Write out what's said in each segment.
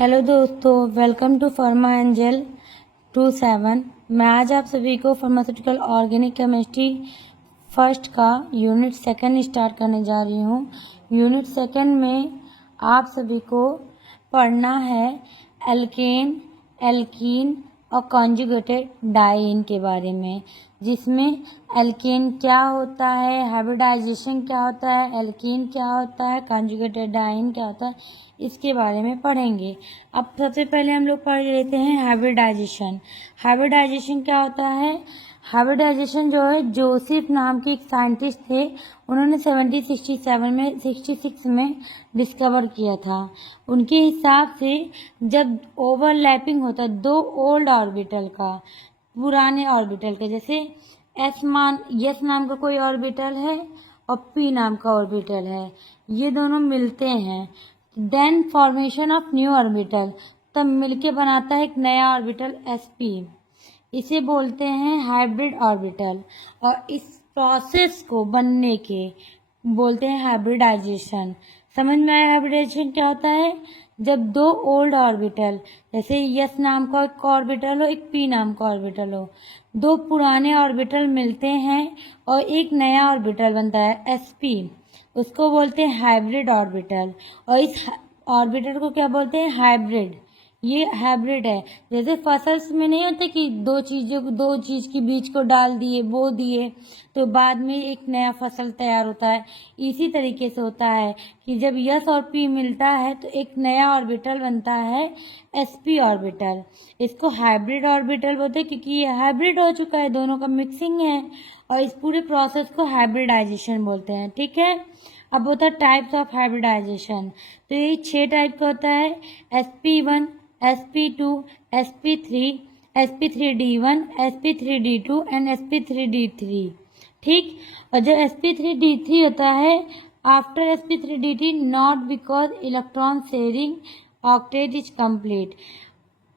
Hello दोस्तों, welcome to pharma angel 27। मैं आज आप सभी को फार्मास्यूटिकल ऑर्गेनिक केमिस्ट्री फर्स्ट का यूनिट सेकंड स्टार्ट करने जा रही हूँ। यूनिट सेकंड में आप सभी को पढ़ना है एल्केन, एल्कीन और कॉन्जुगेटेड डाइईन के बारे में, जिसमें एल्केन क्या होता है, हाइब्रिडाइजेशन क्या होता है, एल्कीन क्या होता है, कॉन्जुगेटेड डाइईन क्या होता है, इसके बारे में पढ़ेंगे। अब सबसे पहले हम लोग पढ़ लेते हैं हाइब्रिडाइजेशन। हाइब्रिडाइजेशन क्या होता है? हाइब्रिडाइजेशन जो है, जोसेफ नाम के एक साइंटिस्ट थे, उन्होंने 1767 में डिस्कवर किया था। उनके हिसाब से जब ओवरलैपिंग होता है दो ओल्ड ऑर्बिटल का, पुराने ऑर्बिटल का, जैसे एस नाम का कोई ऑर्बिटल है और पी नाम का ऑर्बिटल है, ये दोनों मिलते हैं, then formation of new orbital, तब मिलके बनाता है एक नया ऑर्बिटल sp। इसे बोलते हैं हाइब्रिड ऑर्बिटल, और इस प्रोसेस को बनने के बोलते हैं हाइब्रिडाइजेशन। समझ में आया हाइब्रिडाइजेशन क्या होता है? जब दो ओल्ड ऑर्बिटल, जैसे यस नाम का एक ऑर्बिटल हो, एक पी नाम का ऑर्बिटल हो, दो पुराने ऑर्बिटल मिलते हैं और एक नया ऑर्बिटल बनता है sp, उसको बोलते हैं हाइब्रिड ऑर्बिटल। और इस ऑर्बिटल को क्या बोलते हैं? हाइब्रिड। ये हाइब्रिड है। जैसे फसल्स में नहीं होते कि दो चीज के बीज को डाल दिए, बो दिए, तो बाद में एक नया फसल तैयार होता है। इसी तरीके से होता है कि जब यस और पी मिलता है तो एक नया ऑर्बिटल बनता है sp ऑर्बिटल। इसको हाइब्रिड ऑर्बिटल बोलते हैं क्योंकि ये हाइब्रिड हो चुका है, दोनों का मिक्सिंग है, और इस पूरे प्रोसेस को हाइब्रिडाइजेशन बोलते हैं। ठीक है। अब होता है टाइप्स ऑफ हाइब्रिडाइजेशन। तो ये 6 टाइप का होता है: sp1, sp2, sp3, sp3d1, sp3d2 and sp3d3। ठीक। और जब sp3d3 होता है, after sp3d3 not because electron sharing octet is complete.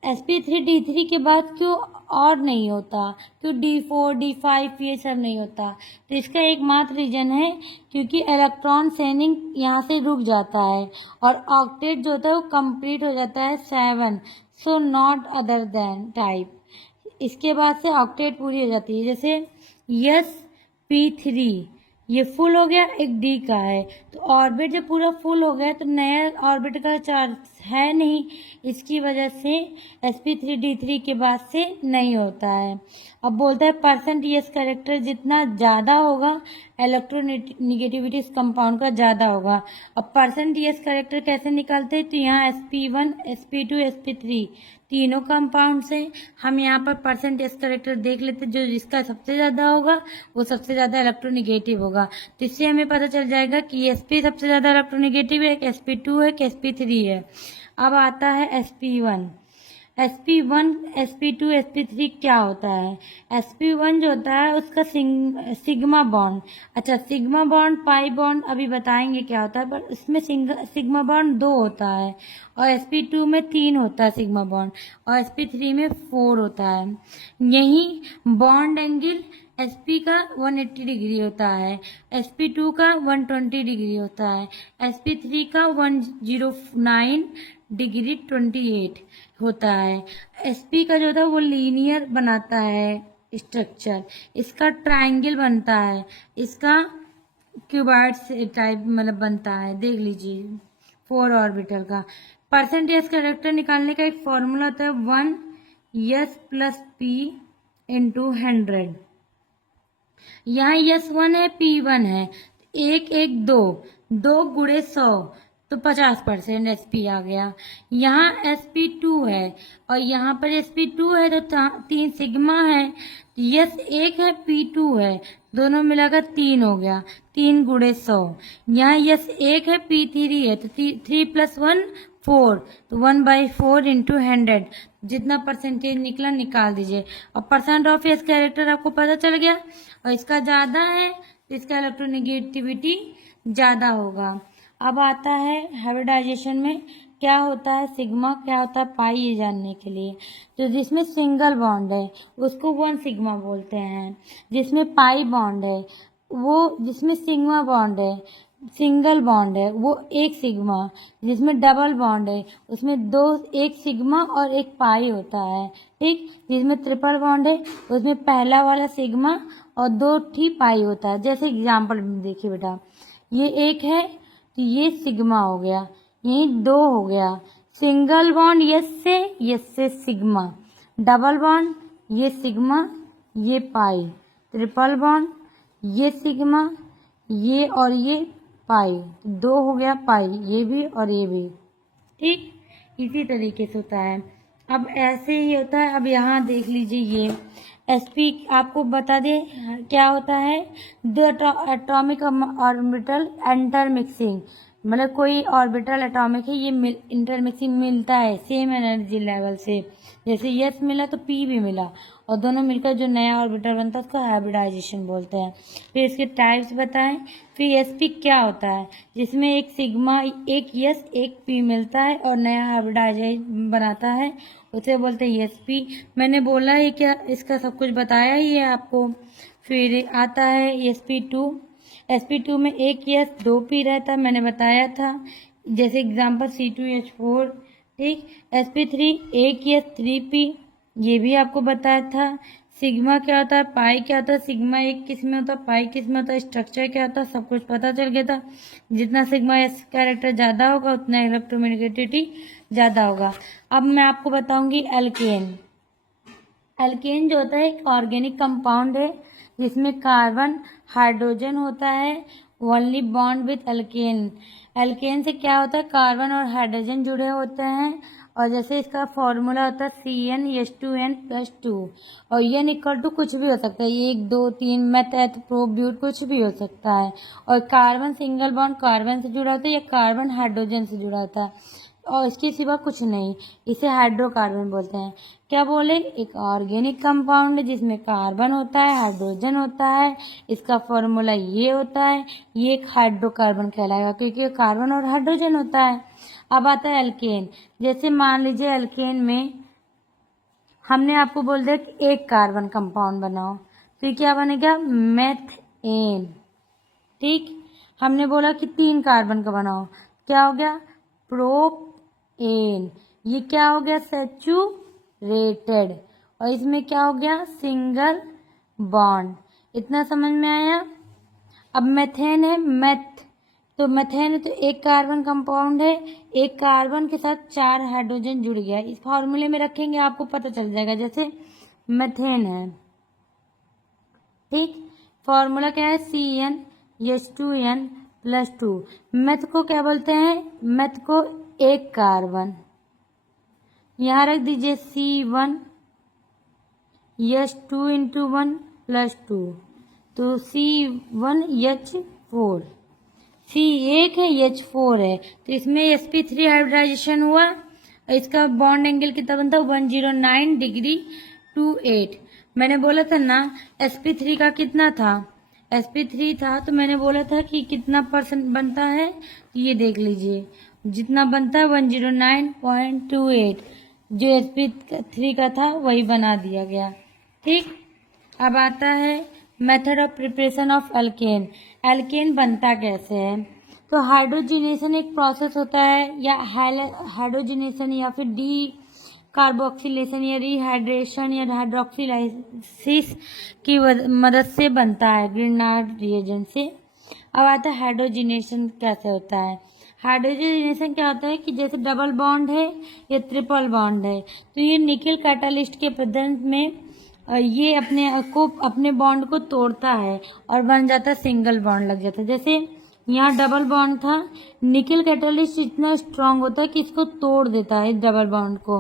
sp3d3 के बाद क्यों और नहीं होता, क्यों d4 d5 ये सब नहीं होता? तो इसका एकमात्र रीजन है क्योंकि इलेक्ट्रॉन शेयरिंग यहाँ से रुक जाता है और ऑक्टेट जो होता है वो कंप्लीट हो जाता है 7, so not other than type. इसके बाद से ऑक्टेट पूरी हो जाती है। जैसे यस p3 ये फुल हो गया, एक डी का है, तो ऑर्बिट जब पूरा फुल हो गया तो नया ऑर्बिट का चार्ज है नहीं, इसकी वजह से sp3d3 के बाद से नहीं होता है। अब बोलता है परसेंट यस कैरेक्टर जितना ज़्यादा होगा, इलेक्ट्रोनेगेटिविटी इस कंपाउंड का ज़्यादा होगा। अब परसेंट यस कैरेक्टर कैसे निकालते हैं? तो यहाँ sp1, sp2, sp3 तीनों कंपाउंड से हम यहाँ पर परसेंट यस कैरेक्टर देख लेते, जो जिसका सबसे ज़्यादा होगा वो सबसे ज़्यादा इलेक्ट्रोनेगेटिव होगा। तो इससे हमें पता चल जाएगा कि sp सबसे ज़्यादा इलेक्ट्रोनेगेटिव है, sp2 है, sp3 है। अब आता है sp1। sp1, sp2, sp3 क्या होता है? sp1 जो होता है उसका सिग्मा बॉन्ड, अच्छा सिग्मा बॉन्ड, पाई बॉन्ड अभी बताएंगे क्या होता है, पर इसमें सिग्मा बॉन्ड 2 होता है, और sp2 में 3 होता है सिग्मा बॉन्ड, और sp3 में 4 होता है। यही बॉन्ड एंगल sp का 180 डिग्री होता है, sp2 का 120 डिग्री होता है, sp3 का 109 डिग्री 28 होता है। sp का जो होता है वो लीनियर बनाता है स्ट्रक्चर, इसका ट्रायंगल बनता है, इसका क्यूबॉइड टाइप मतलब बनता है। देख लीजिए 4 ऑर्बिटल का। परसेंटेज कैरेक्टर निकालने का एक फॉर्मूला होता है 1 यस प्लस पी इंटू 100। यहाँ यस 1 है, p1 है, 1 1 2, 2 गुणे 100 तो 50% sp आ गया। यहाँ sp2 है और यहाँ पर sp2 है तो 3 सिग्मा है, यस 1 है, p2 है, दोनों मिलाकर 3 हो गया, 3 गुणे 100। यहाँ यस 1 है, p3 है, तो 3 + 1 4, तो 1/4 इंटू 100, जितना परसेंटेज निकला निकाल दीजिए। और परसेंट ऑफ यस कैरेक्टर आपको पता चल गया, और इसका ज़्यादा है तो इसका इलेक्ट्रोनेगेटिविटी ज़्यादा होगा। अब आता है हाइब्रिडाइजेशन में क्या होता है सिग्मा, क्या होता है पाई, ये जानने के लिए। तो जिसमें सिंगल बॉन्ड है उसको 1 सिग्मा बोलते हैं, जिसमें पाई बॉन्ड है वो, जिसमें सिग्मा बॉन्ड है सिंगल बॉन्ड है वो एक सिग्मा, जिसमें डबल बॉन्ड है उसमें दो, एक सिग्मा और एक पाई होता है, ठीक। जिसमें ट्रिपल बॉन्ड है उसमें पहला वाला सिग्मा और दो ही पाई होता है। जैसे एग्जांपल देखिए बेटा, ये एक है तो ये सिग्मा हो गया, यही दो हो गया। सिंगल बॉन्ड यस से सिग्मा, डबल बॉन्ड ये सिग्मा ये पाई, ट्रिपल बॉन्ड ये सिग्मा ये और ये पाई, दो हो गया पाई, ये भी और ये भी, ठीक। इसी तरीके से होता है। अब ऐसे ही होता है। अब यहाँ देख लीजिए, ये एसपी आपको बता दे क्या होता है, द एटॉमिक ऑर्बिटल इंटरमिक्सिंग, मतलब कोई ऑर्बिटल एटॉमिक है ये इंटरमिक्सिंग मिलता है सेम एनर्जी लेवल से, जैसे यस मिला तो पी भी मिला और दोनों मिलकर जो नया ऑर्बिटल बनता है उसको हाइब्रिडाइजेशन बोलते हैं। फिर इसके टाइप्स बताएं। फिर एसपी क्या होता है, जिसमें एक सिग्मा एक यस एक पी मिलता है और नया हाइब्रिडाइजेशन बनाता है, उसे बोलते हैं एसपी। मैंने बोला है क्या, इसका सब कुछ बताया ही है आपको। फिर आता है sp2 में एक यस दो पी रहता है, मैंने बताया था, जैसे एग्जांपल C2H4, ठीक। sp3 एक यस 3p, ये भी आपको बताया था। सिग्मा क्या होता है, पाई क्या होता है, सिग्मा एक किस में होता है, पाई किस में होता है, स्ट्रक्चर क्या होता है, सब कुछ पता चल गया था। जितना सिग्मा एस कैरेक्टर ज़्यादा होगा उतना इलेक्ट्रोनेगेटिविटी ज़्यादा होगा। अब मैं आपको बताऊंगी एल्केन। एल्केन जो होता है एक ऑर्गेनिक कंपाउंड है जिसमें कार्बन हाइड्रोजन होता है, only bond with alkane. Alkane से क्या होता है, कार्बन और हाइड्रोजन जुड़े होते हैं, और जैसे इसका फॉर्मूला होता है CnH2n+2, और एन इक्वल टू कुछ भी हो सकता है, 1 2 3 मेथ एथ प्रो ब्यूट कुछ भी हो सकता है। और कार्बन सिंगल बॉन्ड कार्बन से जुड़ा होता है या कार्बन हाइड्रोजन से जुड़ा होता है, और इसके सिवा कुछ नहीं, इसे हाइड्रोकार्बन बोलते हैं। क्या बोले, एक ऑर्गेनिक कंपाउंड है जिसमें कार्बन होता है हाइड्रोजन होता है, इसका फॉर्मूला ये होता है, ये एक हाइड्रोकार्बन कहलाएगा क्योंकि कार्बन और हाइड्रोजन होता है। अब आता है एल्केन। जैसे मान लीजिए एल्केन में हमने आपको बोल दिया कि एक कार्बन कंपाउंड बनाओ, फिर क्या बनेगा, मेथेन, ठीक। हमने बोला कि 3 कार्बन का बनाओ, क्या हो गया, प्रोपेन। ये क्या हो गया, सैचुरेटेड, और इसमें क्या हो गया, सिंगल बॉन्ड। इतना समझ में आया। अब मेथेन है, तो मेथेन है तो एक कार्बन कंपाउंड है, एक कार्बन के साथ 4 हाइड्रोजन जुड़ गया, इस फॉर्मूले में रखेंगे आपको पता चल जाएगा। जैसे मेथेन है, ठीक, फॉर्मूला क्या है, CnH2n+2। मेथ को क्या बोलते हैं, मेथ को एक कार्बन, यहाँ रख दीजिए C1H2 × 1+2, तो C1H4, C1 है H4 है, तो इसमें sp3 हाइब्रिडाइजेशन हुआ, इसका बॉन्ड एंगल कितना बनता है, 109 डिग्री 28। मैंने बोला था ना sp3 का कितना था, sp3 था तो मैंने बोला था कि कितना % बनता है, ये देख लीजिए जितना बनता है 109.28, जो sp3 का था वही बना दिया गया, ठीक। अब आता है method of preparation of alkane. Alkane बनता कैसे है, तो हाइड्रोजिनेशन एक प्रोसेस होता है, या हाइड्रोजिनेशन या फिर डी कार्बोक्सिलेशन या रिहाइड्रेशन या हाइड्रोक्सिलाइसिस की मदद से बनता है ग्रिनार्ड रिएजेंट से। अब आता है हाइड्रोजिनेशन कैसे होता है। हाइड्रोजिनेशन क्या होता है कि जैसे डबल बॉन्ड है या ट्रिपल बॉन्ड है, तो ये निकल कैटालिस्ट के प्रेजेंस में ये अपने बॉन्ड को तोड़ता है और बन जाता है सिंगल बॉन्ड लग जाता है। जैसे यहाँ डबल बॉन्ड था, निकल कैटालिस्ट इतना स्ट्रांग होता है कि इसको तोड़ देता है डबल बॉन्ड को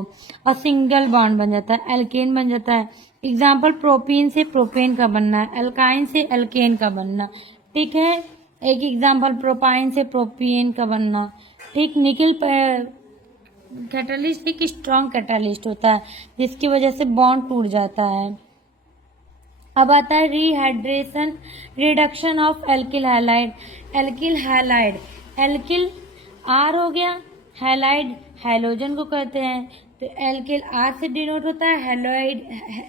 और सिंगल बॉन्ड बन जाता है, एल्केन बन जाता है। एग्जाम्पल, प्रोपीन से प्रोपेन का बनना है, एल्काइन से एल्केन का बनना, ठीक है। एक एग्जाम्पल, प्रोपाइन से प्रोपीन का बनना, ठीक। निकल कैटालिस्ट एक स्ट्रॉन्ग कैटालिस्ट होता है जिसकी वजह से बॉन्ड टूट जाता है। अब आता है rehydration, reduction of alkyl halide. Alkyl R हो गया, हैलाइड हैलोजन को कहते हैं, तो एल्किल आर से डिनोट होता है, हैलाइड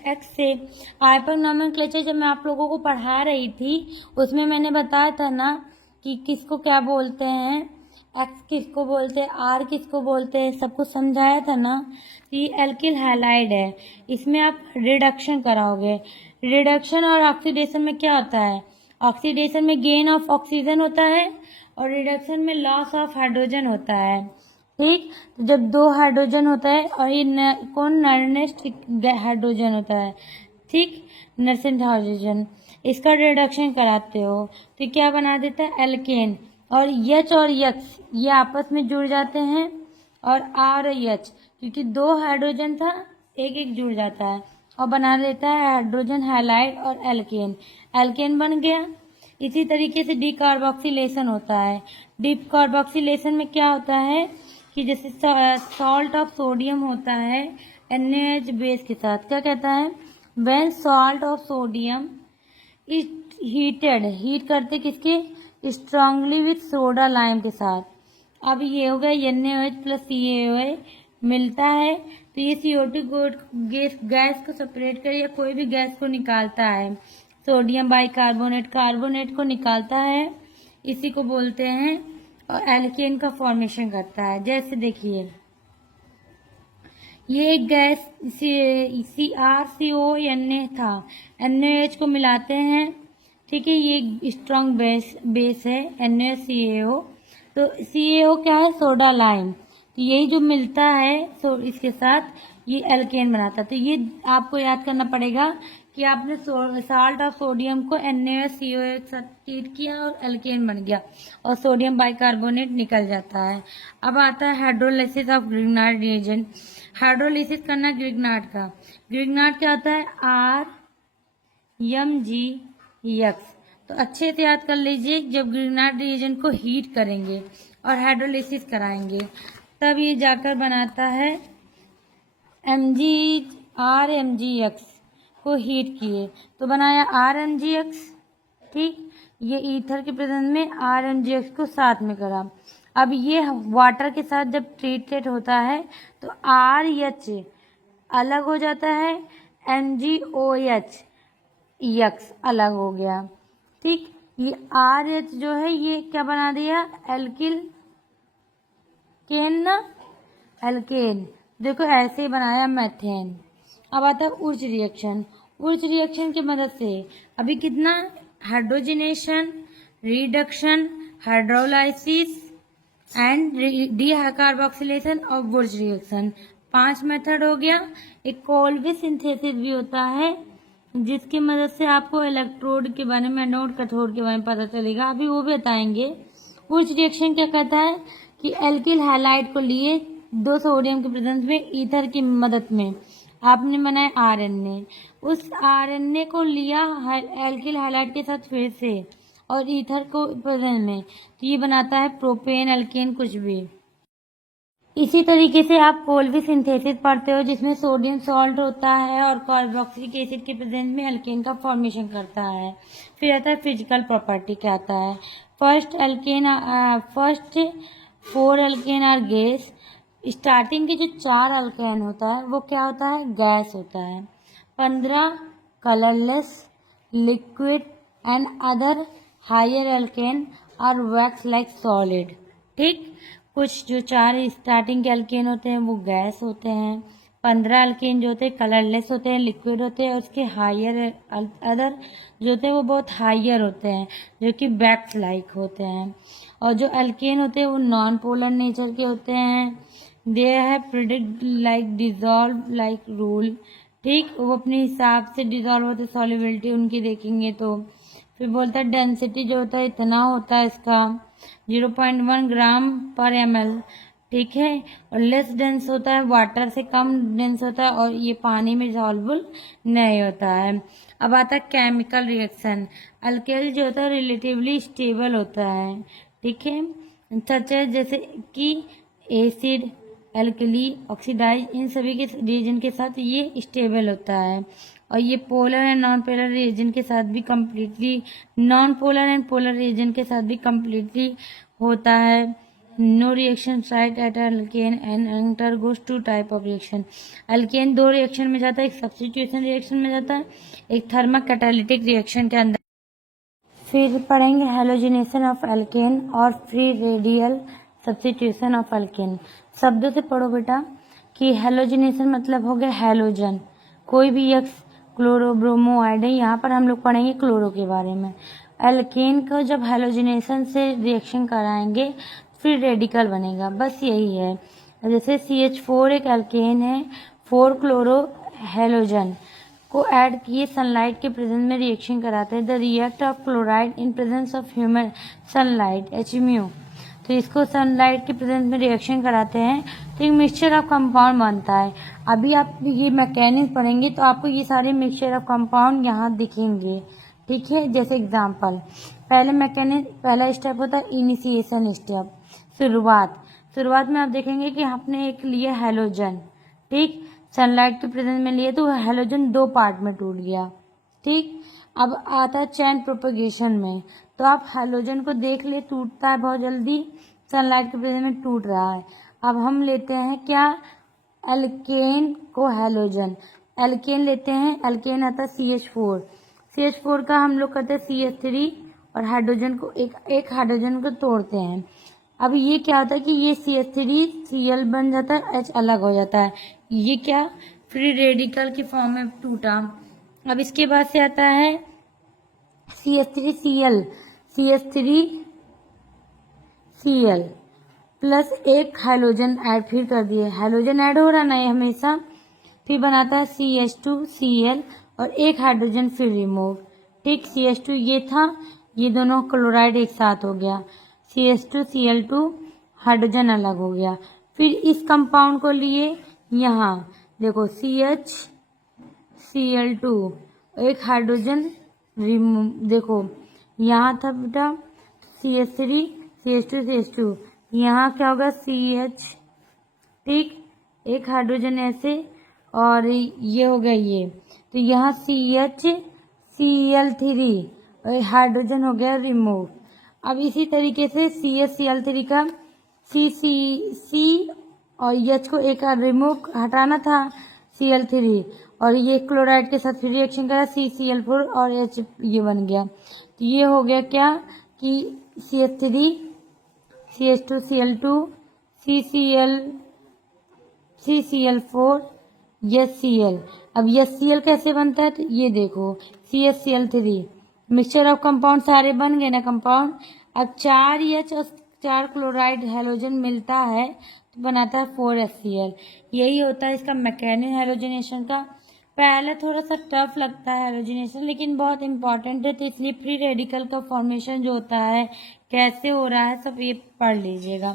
एक्स से। आइपक नोमेनक्लेचर जब मैं आप लोगों को पढ़ा रही थी उसमें मैंने बताया था ना कि किसको क्या बोलते हैं, एक्स किसको बोलते हैं, आर किसको बोलते हैं, सब कुछ समझाया था ना। ये एल्किल हैलाइड है, इसमें आप रिडक्शन कराओगे। रिडक्शन और ऑक्सीडेशन में क्या होता है, ऑक्सीडेशन में गेन ऑफ ऑक्सीजन होता है और रिडक्शन में लॉस ऑफ हाइड्रोजन होता है। ठीक, तो जब दो हाइड्रोजन होता है और ये कौन नरेस्ट हाइड्रोजन होता है, ठीक, नरेसेंट हाइड्रोजन, इसका रिडक्शन कराते हो तो क्या बना देता है, एल्केन। और एच और एक्स ये आपस में जुड़ जाते हैं और आर और एच, क्योंकि दो हाइड्रोजन था एक एक जुड़ जाता है और बना लेता है हाइड्रोजन हैलाइड और एल्केन। एल्केन बन गया। इसी तरीके से डीकार्बोक्सिलेशन होता है। डीकार्बोक्सिलेशन में क्या होता है कि जैसे सॉल्ट ऑफ सोडियम होता है NaOH बेस के साथ, क्या कहता है, when salt of sodium is heated, heat करते किसके, स्ट्रांगली विथ सोडा लाइम के साथ। अब ये हो गया NaOH प्लस CaOH मिलता है तो ये CO2 गैस को सेपरेट कर या कोई भी गैस को निकालता है, सोडियम बाइकार्बोनेट कार्बोनेट को निकालता है, इसी को बोलते हैं, और एल्केन का फॉर्मेशन करता है। जैसे देखिए ये एक गैस CrCO Na था, NaOH को मिलाते हैं, ठीक है, ये स्ट्रॉन्ग बेस है NaCAO। तो CAO क्या है, सोडा लाइम, तो यही जो मिलता है इसके साथ ये एल्केन बनाता है। तो ये आपको याद करना पड़ेगा कि आपने साल्ट ऑफ सोडियम को NaCO एक साथ हीट किया और एल्केन बन गया और सोडियम बाइकार्बोनेट निकल जाता है। अब आता है hydrolysis of Grignard reagent. Hydrolysis करना ग्रिग्नार्ड का, ग्रिग्नार्ड क्या होता है, RMgX। तो अच्छे से याद कर लीजिए, जब ग्रिग्नार्ड रिएजेंट को हीट करेंगे और हाइड्रोलाइसिस कराएंगे तब ये जाकर बनाता है RMgX को हीट किए तो बनाया RMgX, ठीक, ये ईथर के प्रेजेंस में RMgX को साथ में करा। अब ये वाटर के साथ जब ट्रीटेड होता है तो RH अलग हो जाता है, MgOH अलग हो गया, ठीक। ये RH जो है ये क्या बना दिया, एल्किल केन ना, एल्केन, देखो ऐसे ही बनाया मेथेन। अब आता है उर्च रिएक्शन। उर्च रिएक्शन की मदद से अभी कितना, hydrogenation, reduction, hydrolysis and decarboxylation और वुर्च रिएक्शन, 5 मेथड हो गया। एक कोल्बी सिंथेसिस भी होता है जिसकी मदद से आपको इलेक्ट्रोड के बारे में, एनोड कैथोड के बारे में पता चलेगा, अभी वो भी बताएंगे। उर्च रिएक्शन क्या कहता है कि एल्किल हैलाइड को लिए 2 सोडियम के प्रेजेंस में ईथर की मदद में आपने बनाया RNA, उस RNA को लिया एल्किल हैलाइड के साथ फिर से और ईथर को प्रेजेंस में, तो ये बनाता है प्रोपेन एल्केन कुछ भी। इसी तरीके से आप कोल्बी सिंथेसिस पढ़ते हो जिसमें सोडियम सॉल्ट होता है और कार्बोक्सिलिक एसिड के प्रेजेंस में एल्केन का फॉर्मेशन करता है। फिर आता है फिजिकल प्रॉपर्टी, क्या आता है, first 4 alkane are gas. Starting के जो 4 अल्केन होता है वो क्या होता है, गैस होता है। 15 colourless liquid and other higher alkane are wax like solid, ठीक। कुछ जो 4 स्टार्टिंग के अल्केन होते हैं वो गैस होते हैं, 15 अल्केन जो होते हैं कलरलेस होते हैं, लिक्विड होते हैं, और उसके हायर अदर जो होते हैं वो बहुत हायर होते हैं जो कि वैक्स लाइक होते हैं। और जो अल्केन होते हैं वो नॉन पोलर नेचर के होते हैं, दे है predict like dissolve like rule, ठीक, वो अपने हिसाब से डिजॉल्व होते, सॉल्युबिलिटी उनकी देखेंगे तो। फिर बोलता है डेंसिटी जो होता है इतना होता है इसका 0.1 ग्राम पर ml, ठीक है, और लेस डेंस होता है, वाटर से कम डेंस होता है और ये पानी में सॉल्युबल नहीं होता है। अब आता है केमिकल रिएक्शन। अल्केल जो होता है रिलेटिवली स्टेबल होता है, ठीक है, सच है जैसे कि एसिड, एल्कली, ऑक्सीडाइज, इन सभी के रिएजेंट के साथ ये स्टेबल होता है। और ये polar and non polar reagent के साथ भी completely, non polar and polar reagent के साथ भी कम्प्लीटली होता है। No reaction site at alkane and undergoes 2 type of reaction. Alkane 2 reaction में जाता है, एक सब्स्टिट्यूशन रिएक्शन में जाता है, एक थर्मो कैटालिटिक रिएक्शन के अंदर। फिर पढ़ेंगे हेलोजिनेशन ऑफ एल्केन और free radial substitution of alkene. शब्दों से पढ़ो बेटा कि हेलोजिनेशन मतलब हो गया हेलोजन, कोई भी यक्स क्लोरो ब्रोमोआइड है। यहाँ पर हम लोग पढ़ेंगे क्लोरो के बारे में। एल्केन को जब हेलोजिनेशन से रिएक्शन कराएंगे फ्री रेडिकल बनेगा, बस यही है। जैसे CH4 एक एल्केन है, 4 क्लोरो हेलोजन को ऐड किए सनलाइट के प्रेजेंस में रिएक्शन कराते हैं। The react of chloride in presence of human sunlight HMU, तो इसको सनलाइट के प्रेजेंस में रिएक्शन कराते हैं तो एक मिक्सचर ऑफ कंपाउंड बनता है। अभी आप ये मैकेनिज्म पढ़ेंगे तो आपको ये सारे मिक्सचर ऑफ कंपाउंड यहाँ दिखेंगे, ठीक है। जैसे एग्जांपल, पहला स्टेप होता है इनिशिएशन स्टेप, शुरुआत में आप देखेंगे कि आपने एक लिया हेलोजन, ठीक, सनलाइट के प्रेजेंस में लिए तो हेलोजन 2 पार्ट में टूट गया, ठीक। अब आता है चेन प्रोपगेशन में, तो आप हेलोजन को देख ले टूटता है बहुत जल्दी, सनलाइट के प्रेजेंस में टूट रहा है। अब हम लेते हैं क्या, एल्केन को हेलोजन, एल्केन लेते हैं, एल्केन आता है CH4 का हम लोग करते हैं CH3 और हाइड्रोजन को एक हाइड्रोजन को तोड़ते हैं। अब ये क्या होता है कि ये CH3 Cl बन जाता है, H अलग हो जाता है, ये क्या फ्री रेडिकल की फॉर्म में टूटा। अब इसके बाद से आता है CH3Cl प्लस एक हाइड्रोजन ऐड फिर कर दिए, हाइड्रोजन ऐड हो रहा ना ये हमेशा, फिर बनाता है CH2Cl और एक हाइड्रोजन फिर रिमूव, ठीक। CH2 ये था, ये दोनों क्लोराइड एक साथ हो गया, CH2Cl2 हाइड्रोजन अलग हो गया। फिर इस कंपाउंड को लिए यहाँ देखो CH2Cl2 एक हाइड्रोजन रिमूव, देखो यहाँ था बेटा CH3 CH2 यहाँ क्या होगा CH, ठीक, एक हाइड्रोजन ऐसे और ये हो गया ये, तो यहाँ CHCl3 और हाइड्रोजन हो गया रिमूव। अब इसी तरीके से CHCl3 का C और H को एक रिमूव हटाना था Cl3 और ये क्लोराइड के साथ फिर रिएक्शन करा CCl4 और H ये बन गया। तो ये हो गया क्या कि CH3 CH2Cl2 CCl4 HCl। अब HCl कैसे बनता है, तो ये देखो CHCl3 मिक्सचर ऑफ कंपाउंड सारे बन गए ना कंपाउंड। अब 4 H और 4 क्लोराइड हेलोजन मिलता है तो बनाता है 4HCl। यही होता है इसका मैकेनिज्म हेलोजिनेशन का। पहले थोड़ा सा टफ लगता है हेलोजिनेशन, लेकिन बहुत इंपॉर्टेंट है, तो इसलिए फ्री रेडिकल का फॉर्मेशन जो होता है कैसे हो रहा है सब ये पढ़ लीजिएगा।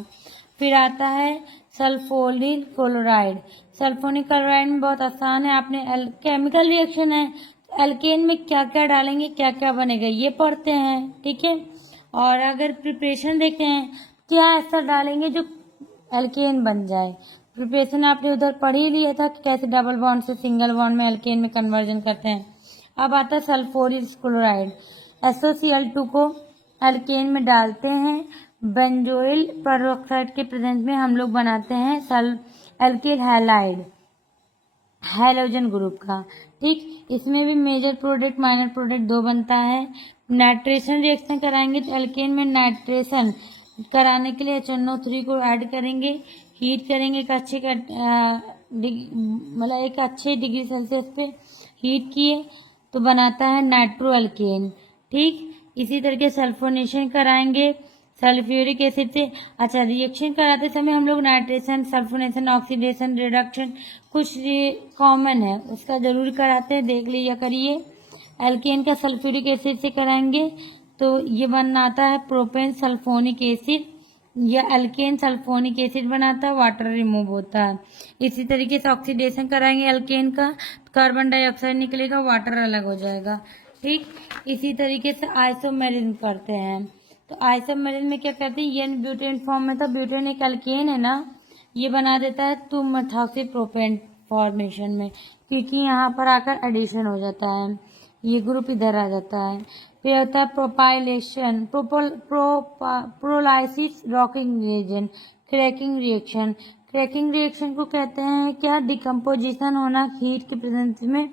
फिर आता है सल्फोनिल क्लोराइड। सल्फोनिक क्लोराइड में बहुत आसान है, आपने केमिकल रिएक्शन है, एल्केन में क्या क्या डालेंगे क्या क्या बनेगा ये पढ़ते हैं, ठीक है। और अगर प्रिपरेशन देखते हैं क्या ऐसा डालेंगे जो एल्केन बन जाए, प्रिपरेशन आपने उधर पढ़ ही लिया था कि कैसे डबल बॉन्ड से सिंगल बॉन्ड में एल्केन में कन्वर्जन करते हैं। अब आता है सल्फोनिल क्लोराइड, SOCl2 को एल्केन में डालते हैं, बेंजोइल पेरोक्साइड के प्रेजेंस में हम लोग बनाते हैं एल्किल हैलाइड हैलोजन ग्रुप का, ठीक। इसमें भी मेजर प्रोडक्ट माइनर प्रोडक्ट 2 बनता है। नाइट्रेशन रिएक्शन कराएंगे तो एल्केन में नाइट्रेशन कराने के लिए HNO3 को ऐड करेंगे, हीट करेंगे एक अच्छे मतलब एक अच्छे डिग्री सेल्सियस पे हीट किए तो बनाता है नाइट्रो एल्केन, ठीक। इसी तरीके सल्फोनेशन कराएंगे सल्फ्यूरिक एसिड से। अच्छा, रिएक्शन कराते समय हम लोग नाइट्रेशन सल्फोनेशन ऑक्सीडेशन रिडक्शन कुछ कॉमन है उसका जरूर कराते हैं, देख लिया करिए। एल्केन का सल्फ्यूरिक एसिड से कराएंगे तो ये बनाता है प्रोपेन सल्फोनिक एसिड, या एल्केन सल्फोनिक एसिड बनाता है, वाटर रिमूव होता है। इसी तरीके से ऑक्सीडेशन कराएंगे एल्केन का, कार्बन डाइऑक्साइड निकलेगा, वाटर अलग हो जाएगा, ठीक। इसी तरीके से आइसोमेरिज्म करते हैं, तो आइसोमेरिज्म में क्या करते हैं, ये ब्यूटेन फॉर्म में था, ब्यूटेन एक एल्केन है ना, ये बना देता है 2-मेथॉक्सी-प्रोपेन फॉर्मेशन में, क्योंकि यहाँ पर आकर एडिशन हो जाता है, ये ग्रुप इधर आ जाता है। फिर होता है प्रोपाइलेशन, pyrolysis, rocking reaction, cracking reaction. Cracking reaction को कहते हैं क्या, डिकम्पोजिशन होना हीट के प्रेजेंस में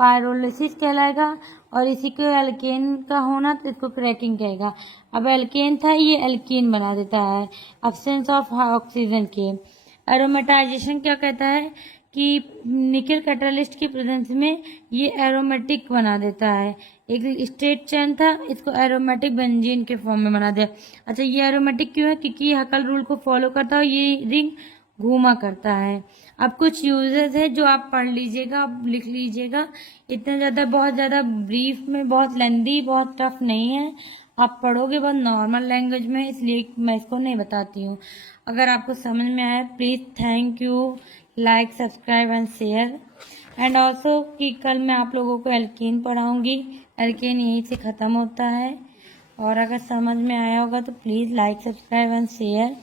पायरोलिसिस कहलाएगा, और इसी को एल्केन का होना तो इसको क्रैकिंग कहेगा। अब एल्केन था, ये एल्कीन बना देता है एब्सेंस ऑफ ऑक्सीजन के। एरोमेटाइजेशन क्या कहता है कि निकल कैटालिस्ट की प्रेजेंस में ये एरोमेटिक बना देता है। एक स्ट्रेट चेन था, इसको एरोमेटिक बेंजीन के फॉर्म में बना दिया। अच्छा, ये एरोमेटिक क्यों है? क्योंकि ये हकल रूल को फॉलो करता है, ये रिंग घूमा करता है। अब कुछ यूजेस है जो आप पढ़ लीजिएगा, आप लिख लीजिएगा। इतना ज़्यादा बहुत ज़्यादा ब्रीफ में, बहुत लेंदी, बहुत टफ नहीं है। आप पढ़ोगे बहुत नॉर्मल लैंग्वेज में, इसलिए मैं इसको नहीं बताती हूँ। अगर आपको समझ में आया, please thank you, like, subscribe and share. And also कि कल मैं आप लोगों को एल्कीन पढ़ाऊँगी। एल्कीन यहीं से ख़त्म होता है। और अगर समझ में आया होगा तो please like, subscribe and share.